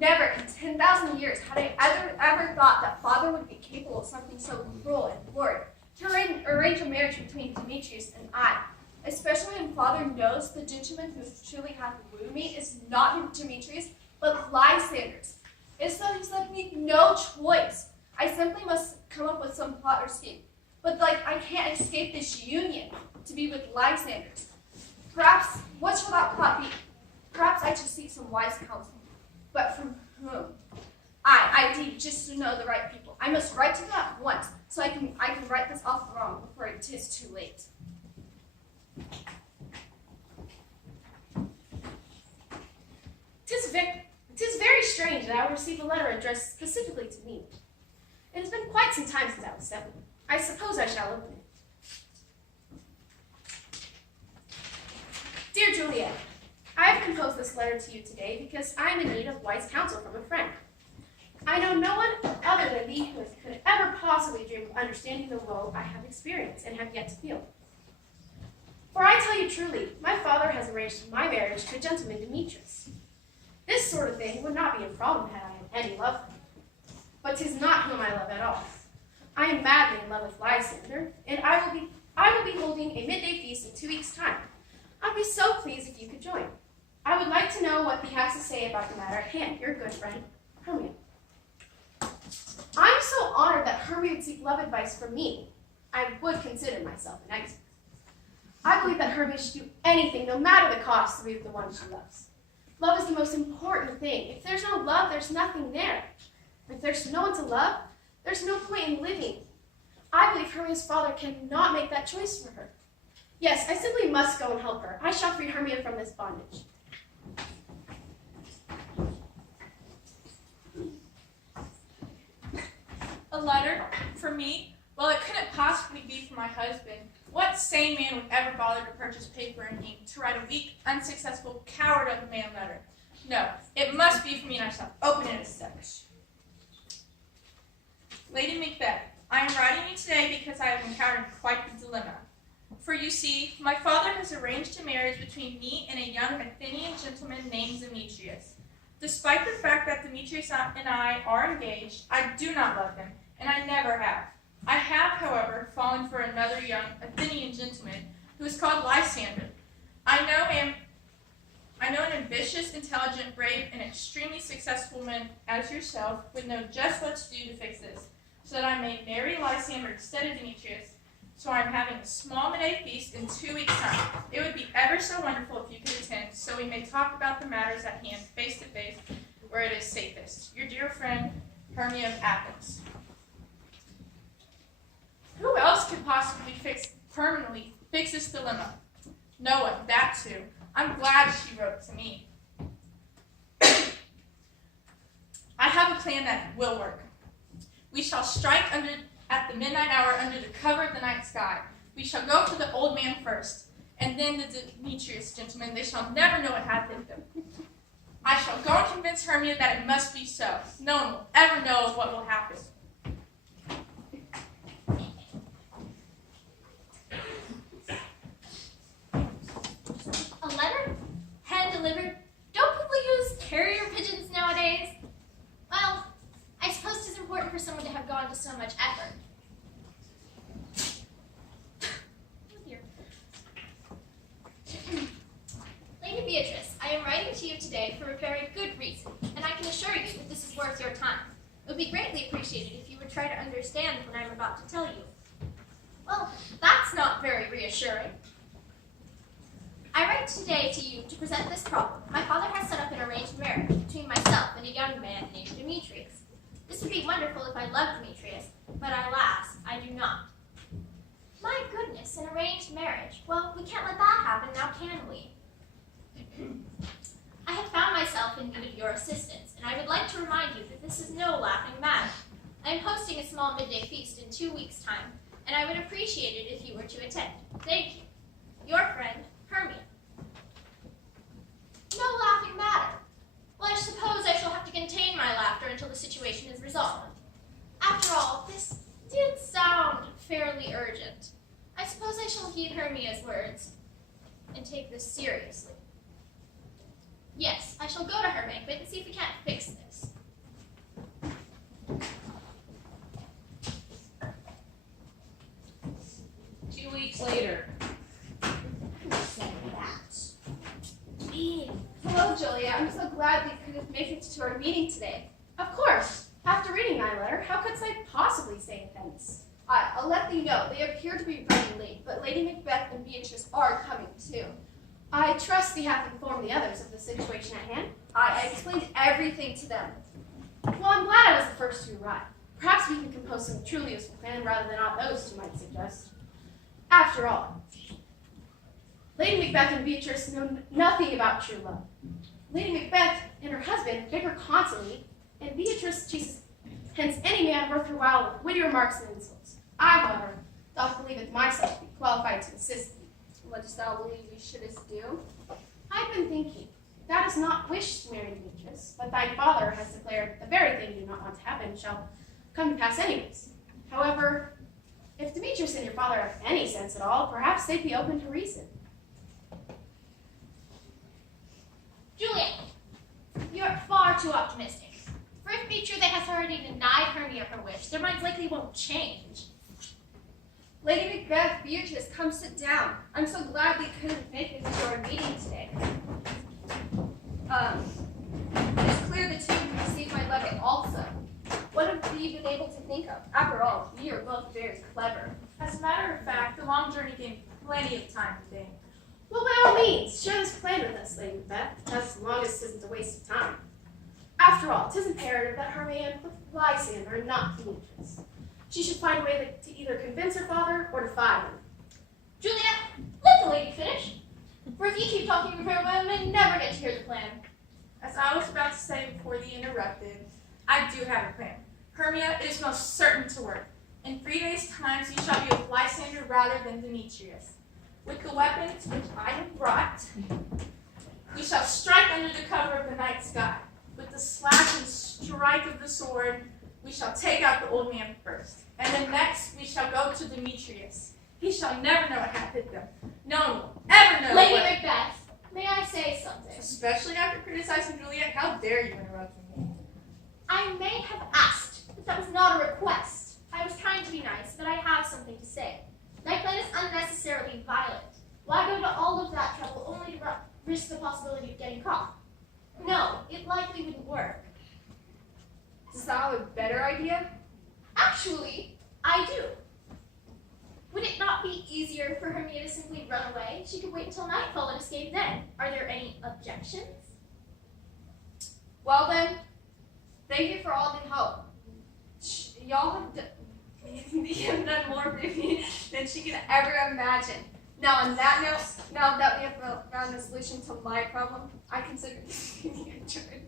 Never in 10,000 years had I ever thought that father would be capable of something so cruel and horrid, to arrange a marriage between Demetrius and I, especially when father knows the gentleman who truly hath wooed me is not Demetrius, but Lysander. It's so he's left me no choice. I simply must come up with some plot or scheme. But I can't escape this union to be with Lysander. Perhaps, what shall that plot be? Perhaps I should seek some wise counsel. But from whom? I need just to know the right people. I must write to them at once, so I can write this off wrong before it is too late. Tis very strange that I will receive a letter addressed specifically to me. It has been quite some time since I was 7. I suppose I shall open it. Dear Juliet, I have composed this letter to you today because I am in need of wise counsel from a friend. I know no one other than thee who could ever possibly dream of understanding the woe I have experienced and have yet to feel. For I tell you truly, my father has arranged my marriage to a gentleman Demetrius. This sort of thing would not be a problem had I any love for him. But 'tis not whom I love at all. I am madly in love with Lysander, and I will be holding a midday feast in 2 weeks' time. I'd be so pleased if you could join. I would like to know what thee has to say about the matter at hand, your good friend, Hermia. I'm so honored that Hermia would seek love advice from me. I would consider myself an expert. I believe that Hermia should do anything, no matter the cost, to be with the one she loves. Love is the most important thing. If there's no love, there's nothing there. If there's no one to love, there's no point in living. I believe Hermia's father cannot make that choice for her. Yes, I simply must go and help her. I shall free Hermia from this bondage. A letter? For me? Well, it couldn't possibly be for my husband. What sane man would ever bother to purchase paper and ink to write a weak, unsuccessful, coward of a man letter? No, it must be for me, and I shall open it a sec. Lady Macbeth, I am writing you today because I have encountered quite the dilemma. For you see, my father has arranged a marriage between me and a young Athenian gentleman named Demetrius. Despite the fact that Demetrius and I are engaged, I do not love him, and I never have. I have, however, fallen for another young Athenian gentleman who is called Lysander. I know an ambitious, intelligent, brave, and extremely successful man as yourself would know just what to do to fix this, so that I may marry Lysander instead of Demetrius. So I'm having a small midday feast in 2 weeks' time. It would be ever so wonderful if you could attend, so we may talk about the matters at hand face to face, where it is safest. Your dear friend, Hermia of Athens. Who else could possibly permanently fix this dilemma? No one, that too. I'm glad she wrote to me. I have a plan that will work. We shall strike at the midnight hour under the cover of the night sky. We shall go for the old man first, and then the Demetrius gentleman. They shall never know what happened to them. I shall go and convince Hermia that it must be so. No one will ever know what will happen. A letter? Hand-delivered? Don't people use carrier pigeons nowadays? Well, I suppose it is important for someone to have gone to so much effort. Oh dear. Lady Beatrice, I am writing to you today for a very good reason, and I can assure you that this is worth your time. It would be greatly appreciated if you would try to understand what I am about to tell you. Well, that's not very reassuring. I write today to you to present this problem. My father has set up an arranged marriage between myself and a young man named Demetrius. This would be wonderful if I loved Demetrius, but alas, I do not. My goodness, an arranged marriage. Well, we can't let that happen now, can we? I have found myself in need of your assistance, and I would like to remind you that this is no laughing matter. I am hosting a small midday feast in 2 weeks' time, and I would appreciate it if you were to attend. Thank you. Your friend, Hermia. No laughing matter. Well, I suppose I shall have to contain my laughter until the situation is resolved. After all, this did sound fairly urgent. I suppose I shall heed Hermia's words and take this seriously. Yes, I shall go to her banquet and see if we can't fix this. 2 weeks later. Hello, Juliet. I'm so glad we could make it to our meeting today. Of course. After reading my letter, how could I possibly say offense? I'll let you know. They appear to be running late, but Lady Macbeth and Beatrice are coming too. I trust thee have informed the others of the situation at hand. I explained everything to them. Well, I'm glad I was the first to arrive. Perhaps we can compose some truly useful plan rather than all those two might suggest. After all, Lady Macbeth and Beatrice know nothing about true love. Lady Macbeth and her husband bicker constantly, and Beatrice chases hence any man worth her while with witty remarks and insults. I, however, doth believe it myself to be qualified to assist thee. What dost thou believe we should do? I've been thinking, thou dost not wish to marry Beatrice, but thy father has declared the very thing you do not want to happen shall come to pass anyways. However, if Demetrius and your father have any sense at all, perhaps they'd be open to reason. Juliet, you're far too optimistic. For if be true they has already denied Hermia her wish, their minds likely won't change. Lady Macbeth, Beatrice, come sit down. I'm so glad we couldn't make it to our meeting today. It's clear the two of you received my letter also. What have we been able to think of? After all, we are both very clever. As a matter of fact, the long journey gave me plenty of time to think. Well, by all means, share this plan with us, Lady Macbeth, as long as it isn't a waste of time. After all, 'tis imperative that Hermia with Lysander and not Beatrice. She should find a way to either convince her father or defy him. Juliet, let the lady finish. For if you keep talking with her, we may never get to hear the plan. As I was about to say before the interrupted, I do have a plan. Hermia, it is most certain to work. In 3 days' time, you shall be with Lysander rather than Demetrius. With the weapons which I have brought, we shall strike under the cover of the night sky. With the slash and strike of the sword, we shall take out the old man first. And then next, we shall go to Demetrius. He shall never know what hath hit them. No one will ever know Lady what... Macbeth, may I say something? Especially after criticizing Juliet, how dare you interrupt me? I may have asked, but that was not a request. I was trying to be nice, but I have something to say. My plan is unnecessarily violent. Why go to all of that trouble only to risk the possibility of getting caught? No, it likely wouldn't work. Does that have a better idea? Actually, I do. Would it not be easier for Hermia to simply run away? She could wait until nightfall and escape then. Are there any objections? Well then, thank you for all the help. Y'all have done more for me than she could ever imagine. Now on that note, now that we have found a solution to my problem, I consider this meeting adjourned.